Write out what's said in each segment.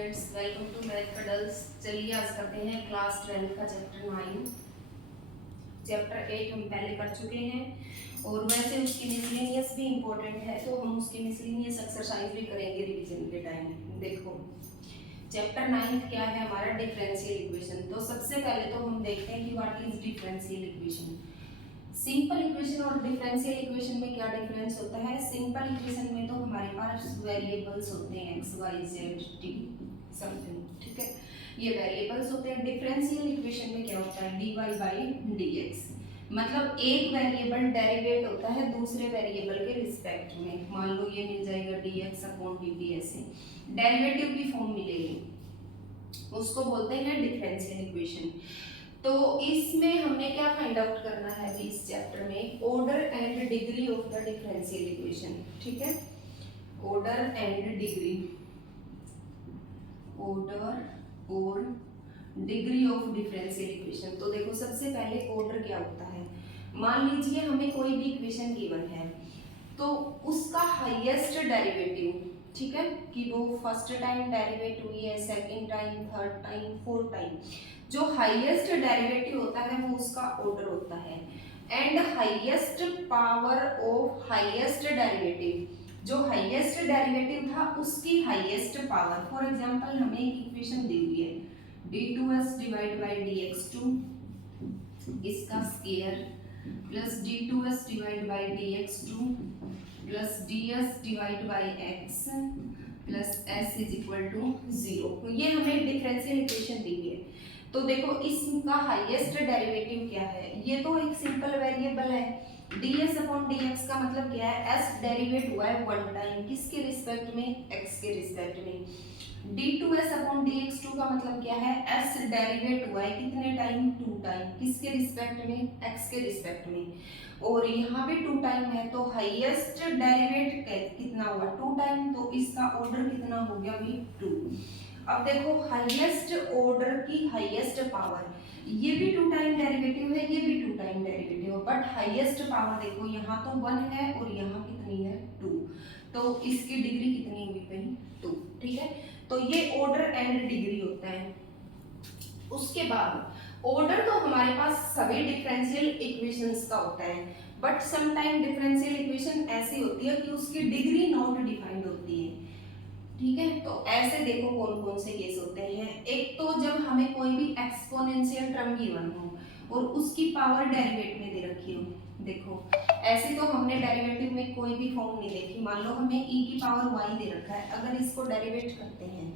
Students, welcome to math puddles. चलिए आज करते हैं क्लास 12 का चैप्टर 9। चैप्टर 8 हम पहले कर चुके हैं और वैसे उसकी मिसलेनियस भी इम्पोर्टेंट है, तो हम उसकी मिसलेनियस एक्सरसाइज भी करेंगे रिवीजन के टाइम। देखो चैप्टर 9 क्या है हमारा, डिफरेंशियल इक्वेशन। तो सबसे पहले तो हम देखते हैं कि what is differential equation. Simple equation और डिफरेंशियल इक्वेशन में क्या डिफरेंस होता है। सिंपल इक्वेशन में तो हमारे पास वेरिएबल्स होते हैं x y z t something, ठीक है, ये वेरिएबल्स होते हैं। डिफरेंशियल इक्वेशन में क्या होता है, d y by d x, मतलब एक वेरिएबल डेरिवेट होता है दूसरे वेरिएबल के रिस्पेक्ट में। मान लो ये मिल जाएगा D x upon D T, ऐसे डेरिवेटिव की फॉर्म मिलेगी, उसको बोलते हैं डिफरेंशियल इक्वेशन। तो इसमें हमने क्या फाइंड आउट करना है अभी इस चैप्टर में, order and degree of the differential equation, ठीक है। ऑर्डर एंड डिग्री, ऑर्डर और डिग्री ऑफ डिफरेंशियल इक्वेशन। तो देखो सबसे पहले ऑर्डर क्या होता है। मान लीजिए हमें कोई भी इक्वेशन गिवन है, तो उसका हाईएस्ट डेरिवेटिव, ठीक है, कि वो फर्स्ट टाइम डेरिवेट हुई है, second time, third time, fourth time, जो हाईएस्ट डेरिवेटिव होता है वो उसका ऑर्डर होता है। And highest power of highest derivative, जो हाईएस्ट डेरिवेटिव था उसकी हाईएस्ट पावर। फॉर एग्जांपल हमें एक इक्वेशन दी हुई है d2s डिवाइड बाय dx2 इसका square plus d2s divide by dx2 plus ds divide by x plus s is equal to 0। ये हमें डिफरेंशियल इक्वेशन दी है। तो देखो इसका हाईएस्ट डेरिवेटिव क्या है, ये तो एक सिंपल वेरिएबल है। ds अपॉन dx का मतलब क्या है, s डेरिवेट हुआ है वन टाइम, किसके रिस्पेक्ट में, x के रिस्पेक्ट में। d2s अपॉन dx2 का मतलब क्या है, s डेरिवेट हुआ है कितने टाइम, टू टाइम, किसके रिस्पेक्ट में, x के रिस्पेक्ट में। और यहाँ पे टू टाइम है, तो हाईएस्ट डेरिवेट कितना हुआ, टू टाइम, तो इसका ऑर्डर कितना हो गया भी, टू। अब देखो हाईएस्ट ऑर्डर की हाईएस्ट पावर, ये भी टू टाइम डेरिवेटिव है, ये भी टू टाइम डेरिवेटिव है, बट हाईएस्ट पावर देखो यहाँ तो वन है और यहाँ कितनी है, टू, तो इसकी डिग्री कितनी हुई भाई, टू, ठीक है। तो ये ऑर्डर एंड डिग्री होता है। उसके बाद ऑर्डर तो हमारे पास सभी डिफरेंशियल इक्वेशंस का होता है, but some time differential equation ऐसी होती है कि उसकी डिग्री नॉट डिफाइंड होती है, ठीक है। तो ऐसे देखो कौन कौन से केस होते हैं। एक तो जब हमें कोई भी एक्सपोनेंशियल टर्म गिवन हो और उसकी पावर डेरिवेटिव में दे रखी हो। देखो ऐसे तो हमने डेरिवेटिव में कोई भी फॉर्म नहीं देखी। मान लो हमें e की पावर y दे रखा है, अगर इसको डेरिवेट करते हैं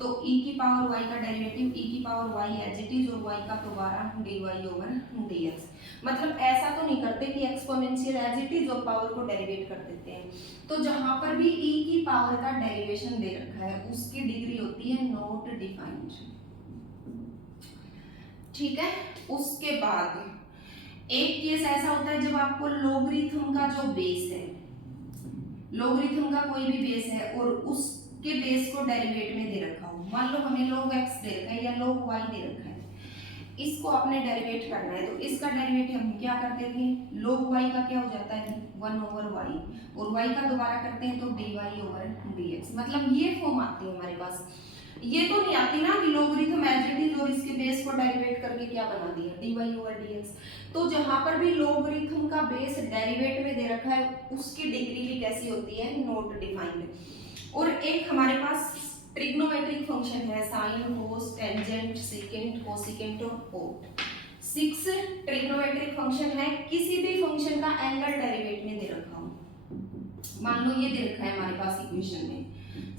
तो e की पावर y का डेरिवेटिव e की power y as it is और y का दोबारा dy ओवर dx। मतलब ऐसा तो नहीं करते कि एक्सपोनेंशियल एज इट इज और पावर को डेरिवेट कर देते हैं। तो जहां पर भी e की पावर का डेरिवेशन दे रखा है उसकी डिग्री होती है नॉट डिफाइंड, ठीक है। उसके बाद एक केस ऐसा होता है जब आपको लोगरिथम का जो बेस है, लोगरिथम का कोई भी बेस है और उसके बेस को डेरिवेट में दे रखा हो। मान लो हमें log x दे रखा है या log y दे रखा है, इसको आपने डेरिवेट करना है, तो इसका डेरिवेटिव हम क्या करते थे, log y का क्या हो जाता है, 1 ओवर y, और y का दोबारा करते हैं तो dy ओवर dx। मतलब ये फॉर्म आती है हमारे पास। ये तो नहीं आती ना कि लोगरिथम एज इट इज और इसके बेस को डेरिवेट करके क्या बना दिया, dy ओवर dx। तो जहां पर भी लोगरिथम का बेस डेरिवेट में दे रखा है उसकी डिग्री भी कैसी होती है, नॉट डिफाइंड। और एक हमारे पास ट्रिग्नोमेट्रिक फंक्शन है, साइन, कोस, टेंजेंट, सेकेंट, कोसेकेंट और कोट। 6 ट्रिग्नोमेट्रिक फंक्शन है, किसी भी फंक्शन का एंगल डेरिवेट में दे रखा हो। मान लो ये दे रखा है हमारे पास इक्वेशन में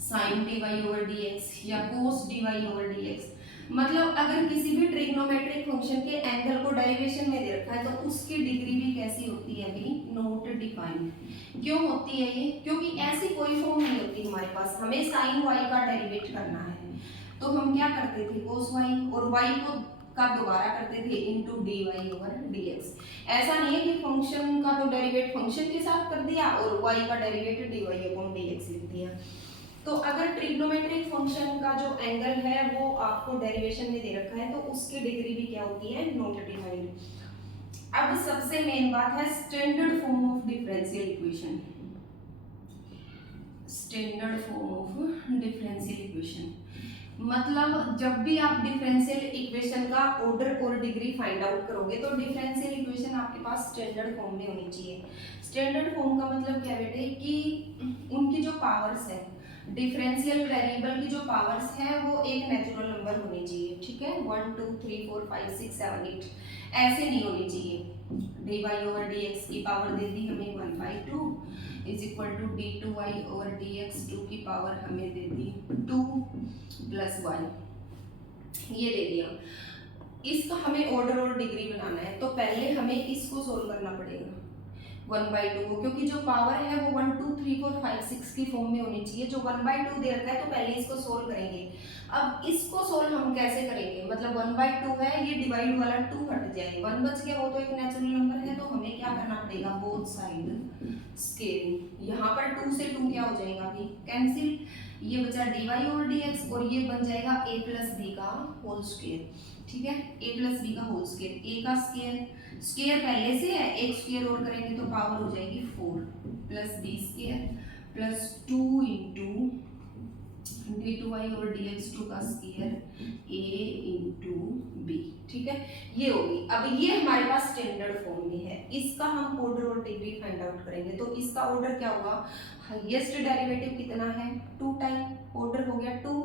sin dy ओवर dx या cos dy ओवर dx। मतलब अगर किसी भी ट्रिग्नोमेट्रिक फंक्शन के एंगल को डेरिवेशन में दे रखा है तो उसकी डिग्री भी कैसी होती है, अभी नॉट डिफाइंड। क्यों होती है ये, क्योंकि ऐसी कोई फॉर्म नहीं होती हमारे पास। हमें sin y का डेरिवेट करना है तो हम क्या करते थे, cos y, और y को का दोबारा करते थे इनटू dy ओवर dx। ऐसा नहीं है कि फंक्शन का तो डेरिवेट फंक्शन के साथ कर दिया और y का डेरिवेट dy अपॉन dx लिख दिया। तो अगर ट्रिग्नोमेट्रिक फंक्शन का जो एंगल है वो आपको डेरिवेशन में दे रखा है तो उसकी डिग्री भी क्या होती है, नॉट डिफाइंड। अब सबसे मेन बात है standard form of differential equation. Standard form of differential equation मतलब जब भी आप डिफरेंशियल इक्वेशन का ऑर्डर और डिग्री फाइंड आउट करोगे तो डिफरेंशियल इक्वेशन आपके पास स्टैंडर्ड फॉर्म में होनी चाहिए। स्टैंडर्ड फॉर्म का मतलब क्या बेटे कि उनकी जो पावर्स है, डिफरेंशियल वेरिएबल की जो पावर्स है वो एक नेचुरल नंबर होनी चाहिए, ठीक है। 1 2 3 4 5 6 7 8 ऐसे नहीं होनी चाहिए। dy ओवर dx की पावर दे दी हमें 1/2 is equal to d2y over dx 2 की पावर हमें दे दी 2 प्लस y, ये दे दिया। इसका हमें ऑर्डर और डिग्री बनाना है तो पहले हमें इसको सोल्व करना पड़ेगा 1/2 को, क्योंकि जो पावर है वो 1 2 3 4 5 6 की फॉर्म में होनी चाहिए। जो 1/2 दे रखा है तो पहले इसको सोल्व करेंगे। अब इसको सोल्व हम कैसे करेंगे, मतलब 1/2 है, ये डिवाइड वाला 2 हट जाए, 1 बच गया, वो तो एक नेचुरल नंबर है, तो हमें क्या करना पड़ेगा, बोथ साइड स्केलिंग। यहाँ पर 2 से 2 क्या हो जाएगा अभी कैंसिल, ये बचा dy और dx और ये बन जाएगा a प्लस बी का होल स्क्वायर, ठीक है। a प्लस बी का होल स्क्वायर, a का स्क्वायर, स्क्वायर पहले से है, एक स्क्वायर और करेंगे तो पावर हो जाएगी 4 plus b square plus 2 into d2y और dx2 का स्क्वायर a इंटू बी, ठीक है, ये होगी। अब ये हमारे पास स्टैंडर्ड फॉर्म में है, इसका हम ऑर्डर और डिग्री फाइंड आउट करेंगे। तो इसका ऑर्डर क्या होगा, हाईएस्ट डेरिवेटिव कितना है 2 टाइम, ऑर्डर हो गया 2,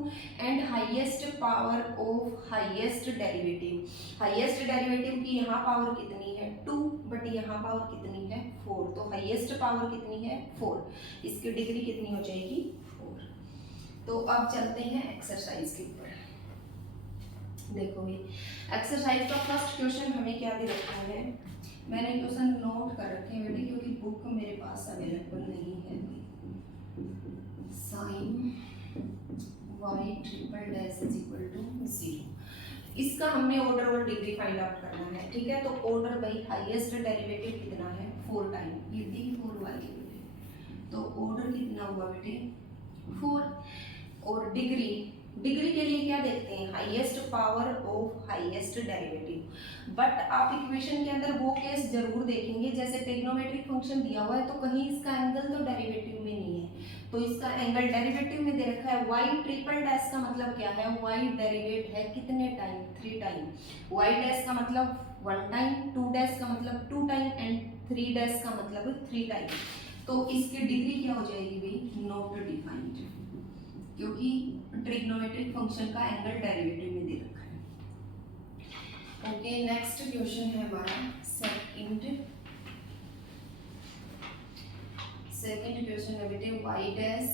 and highest power of highest derivative, highest derivative की यहाँ पावर कितनी है 2, बट यहाँ पावर कितनी है 4, तो हाईएस्ट पावर कितनी है 4, इसकी डिग्री कितनी हो जाएगी 4। तो अब चलते हैं एक्सरसाइज के ऊपर। देखो ये एक्सरसाइज का फर्स्ट क्वेश्चन हमें क्या दे रखा है, मैंने क्वेश्चन नोट कर रखे हैं बेटे क्योंकि बुक मेरे पास अवेलेबल नहीं है। Sine y triple dash is equal to 0, इसका हमने ऑर्डर और डिग्री फाइंड आउट करना है, ठीक है। तो ऑर्डर बाई हाईएस्ट डेरिवेटिव कितना है 4 टाइम, ये d4y है बेटे, तो ऑर्डर कितना हुआ बेटे 4, और डिग्री, डिग्री के लिए क्या देखते हैं, highest power of highest derivative. But आप इक्वेशन के अंदर वो केस जरूर देखेंगे, जैसे ट्रिग्नोमेट्रिक फंक्शन दिया हुआ है तो कहीं इसका एंगल तो डेरिवेटिव में नहीं है, तो इसका एंगल डेरिवेटिव में दे रखा है। y ट्रिपल डैश का मतलब क्या है, y डेरिवेट है कितने टाइम 3 टाइम, y डैश का मतलब 1 टाइम, 2 डैश का मतलब 2 टाइम एंड 3 डैश का मतलब 3 टाइम। तो इसकी डिग्री क्या हो जाएगी भाई, नॉट डिफाइंड, क्योंकि ट्रिग्नोमेट्रिक फंक्शन का एंगल डेरिवेटिव में दे रखा है। ओके, नेक्स्ट क्वेश्चन है हमारा सेकंड क्वेश्चन है बेटे y dash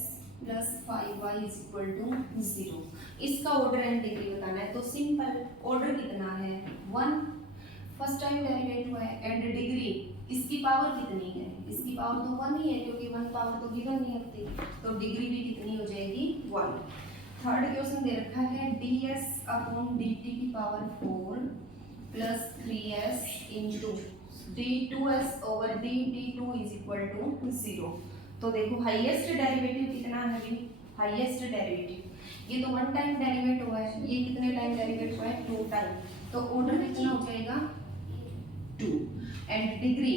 plus 5y is equal to 0, इसका ऑर्डर एंड डिग्री बताना है। तो सिंपल, ऑर्डर कितना है 1, फर्स्ट टाइम डेरिवेट हुआ है, एंड डिग्री इसकी पावर कितनी है, इसकी पावर तो 1 ही है क्योंकि 1 पावर तो गिवन नहीं होती, तो डिग्री भी कितनी हो जाएगी 1। थर्ड क्वेश्चन दे रखा है ds अपॉन dt की power 4 plus 3s into d2s over dt2 is equal to 0। तो देखो हाईएस्ट डेरिवेटिव कितना है अभी, हाईएस्ट डेरिवेटिव ये तो 1 टाइम डेरिवेट हुआ है, ये कितने टाइम डेरिवेट हुआ है 2 टाइम, तो ऑर्डर कितना हो जाएगा 2, and degree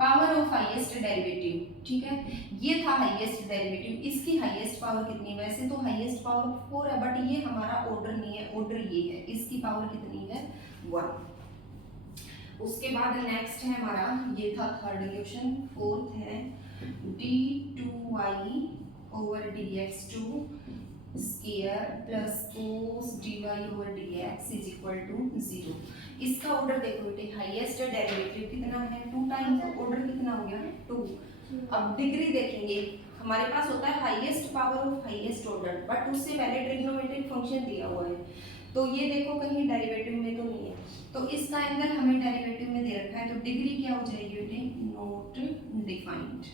power of highest derivative, ठीक है, ये था हाईएस्ट डेरिवेटिव, इसकी हाईएस्ट पावर कितनी है, वैसे तो हाईएस्ट पावर 4 है बट ये हमारा ऑर्डर नहीं है, ऑर्डर ये है, इसकी पावर कितनी है 1। उसके बाद नेक्स्ट है हमारा, ये था थर्ड क्वेश्चन, फोर्थ है d2y over dx2 square plus cos dy over dx is equal to 0। इसका ऑर्डर देखो बेटे, हाईएस्ट डेरिवेटिव कितना है 2 टाइम, तो ऑर्डर कितना हो गया 2। अब डिग्री देखेंगे, हमारे पास होता है highest power of highest order, but उससे पहले ट्रिग्नोमेट्रिक फंक्शन दिया हुआ है, तो ये देखो कहीं डेरिवेटिव में तो नहीं है, तो इसका एंगल हमें डेरिवेटिव में दे रखा है, तो डिग्री क्या हो जाएगी बेटे, not defined.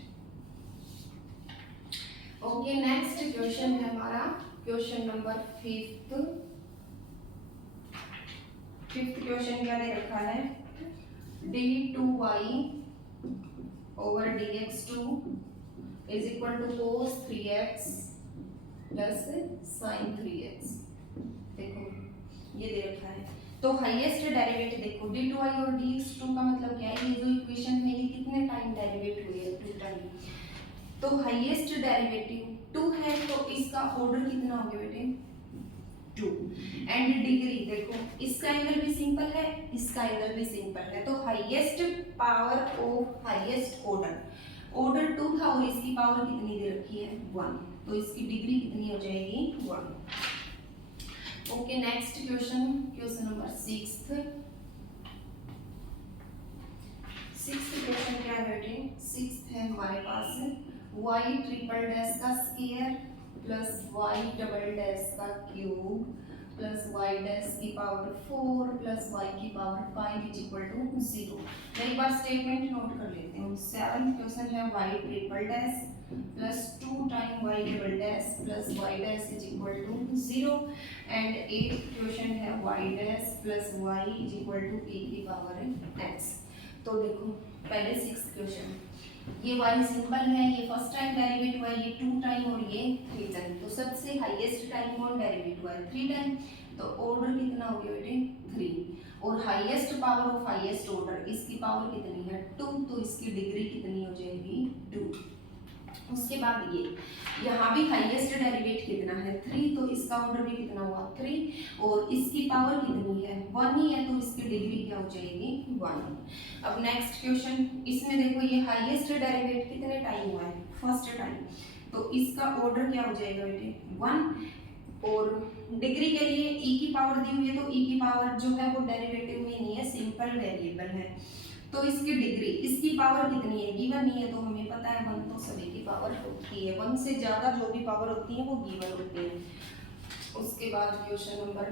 Okay, next question है हमारा क्वेश्चन नंबर 5th क्वेश्चन क्या दे रखा है, d2y over dx2 is equal to cos 3x plus sin 3x। देखो ये दे रखा है, तो हाईएस्ट डेरिवेटिव देखो d2y और dx2 का मतलब क्या है, ये जो इक्वेशन है ये कितने टाइम डेरिवेट हुई है 2 टाइम, तो हाईएस्ट डेरिवेटिव 2 है, तो इसका ऑर्डर कितना हो गया बेटे 2 एंड डिग्री देखो इसका एंगल भी सिंपल है, इसका एंगल भी सिंपल है, तो highest power of highest order 2 था और इसकी पावर कितनी दे रखी है 1, तो इसकी डिग्री कितनी हो जाएगी 1। Okay next question, question number 6th question क्या है बेटे, 6th है हमारे पास y ट्रिपल डैश का square plus y double dash का क्यूब प्लस y डैश की पावर 4 प्लस y की पावर 5 इज इक्वल टू 0। मैं एक बार स्टेटमेंट नोट कर लेते हूँ। 7th क्वेश्चन है y triple dash plus 2 time y double dash plus y dash is equal to 0 and 8th question है y dash plus y is equal to e की power x। तो देखो पहले 6th question, ये y simple है, ये first time derivative हुआ है, ये 2 टाइम और ये 3 टाइम, तो सबसे हाईएस्ट टाइम कौन डेरिवेट हुआ है 3 टाइम, तो ऑर्डर कितना हो गया बेटे 3 और highest power of highest order इसकी पावर कितनी है 2, तो इसकी डिग्री कितनी हो जाएगी 2। उसके बाद ये यहाँ भी हाईएस्ट डेरिवेट कितना है 3, तो इसका ऑर्डर भी कितना हुआ 3 और इसकी पावर कितनी है 1 ही है, तो इसकी डिग्री क्या हो जाएगी 1। अब नेक्स्ट क्वेश्चन, इसमें देखो ये हाईएस्ट डेरिवेट कितने टाइम हुआ है फर्स्ट टाइम, तो इसका ऑर्डर क्या हो जाएगा बेटे 1 और डिग्री के लिए e की पावर दी हुई है, तो e की पावर जो है वो डेरिवेटिव में नहीं है, सिंपल वेरिएबल है, तो इसकी डिग्री इसकी पावर कितनी है गिवन नहीं है, तो हमें पता है 1 तो सभी की पावर होती है, 1 से ज़्यादा जो भी पावर होती है वो गिवन होती है। उसके बाद क्वेश्चन नंबर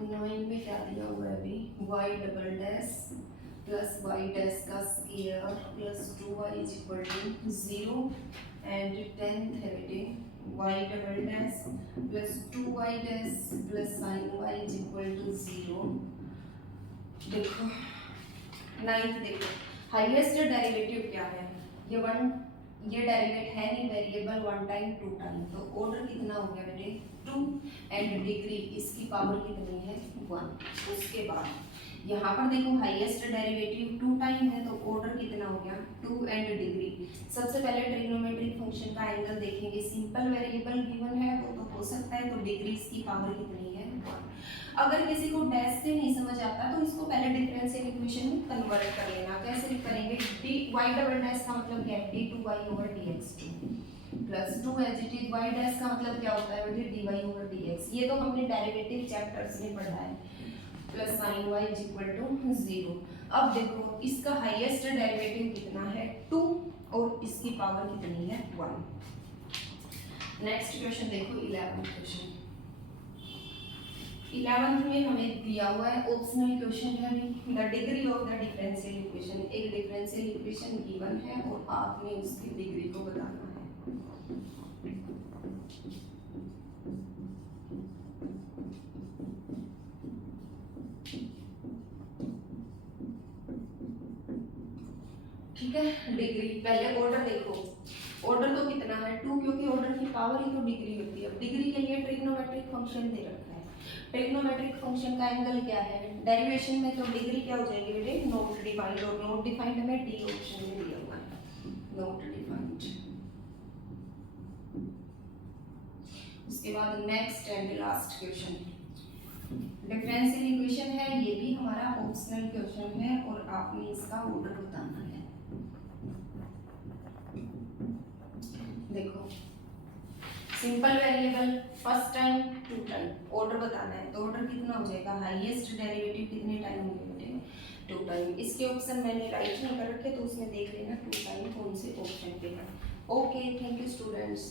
9 में क्या दिया हुआ है अभी, y double dash plus y dash का square plus 2y is equal to 0 and 10th है बेटे y double dash plus 2y dash plus sin y is equal to 0। देखो 9th देखो हाईएस्ट डेरिवेटिव क्या है, ये डेरिवेट है नहीं वेरिएबल 1 टाइम 2 टाइम, तो ऑर्डर कितना हो गया बेटे 2 एंड डिग्री इसकी पावर कितनी है 1। उसके बाद यहाँ पर देखो हाईएस्ट डेरिवेटिव 2 टाइम है, तो ऑर्डर कितना हो गया 2 एंड डिग्री। सबसे पहले ट्रिग्नोमेट्रिक फंक्शन का एंगल देखेंगे, सिंपल वेरिएबल गिवन है वो तो हो सकता है, तो डिग्री इसकी पावर कितनी है 1। अगर किसी को डैश से नहीं समझ आता तो इसको पहले डिफरेंशियल इक्वेशन में कन्वर्ट कर लेना। कैसे करेंगे, y डबल डैश का मतलब क्या है d2y over dx2 plus 2 as it is y dash का मतलब क्या होता है बेटे dy ओवर dx, ये तो हमने डेरिवेटिव चैप्टर्स में पढ़ा है, plus sin y is equal to 0। अब देखो इसका हाईएस्ट डेरिवेटिव कितना है 2 और इसकी पावर कितनी है 1। नेक्स्ट क्वेश्चन देखो 11th क्वेश्चन, 11th में हमें दिया हुआ है ऑप्शनल क्वेश्चन है the degree of the differential equation. एक डिफरेंशियल इक्वेशन गिवन है और आपने उसकी डिग्री को बताना है। ठीक है, डिग्री पहले ऑर्डर देखो, ऑर्डर तो कितना है 2, क्योंकि ऑर्डर की पावर ही तो डिग्री होती है। अब डिग्री के लिए ट्रिग्नोमेट्रिक फंक्शन दे रखा है, ट्रिग्नोमेट्रिक फंक्शन का एंगल क्या है डेरिवेशन में, तो डिग्री क्या हो जाएगी बेटे नॉट डिफाइंड, और नॉट डिफाइंड हमें डी ऑप्शन में दिया हुआ है नॉट डिफाइंड। उसके बाद next and last question differential equation है, ये भी हमारा ऑप्शनल क्वेश्चन है और आपने इसका ऑर्डर बताना है। देखो simple variable first time 2 time, order बताना है, तो ऑर्डर कितना हो जाएगा हाईएस्ट डेरिवेटिव कितने टाइम होंगे बेटे 2 टाइम। इसके ऑप्शन मैंने राइट नहीं कर रखे तो उसमें देख लेना 2 टाइम कौन से ऑप्शन पे है। Okay thank you students.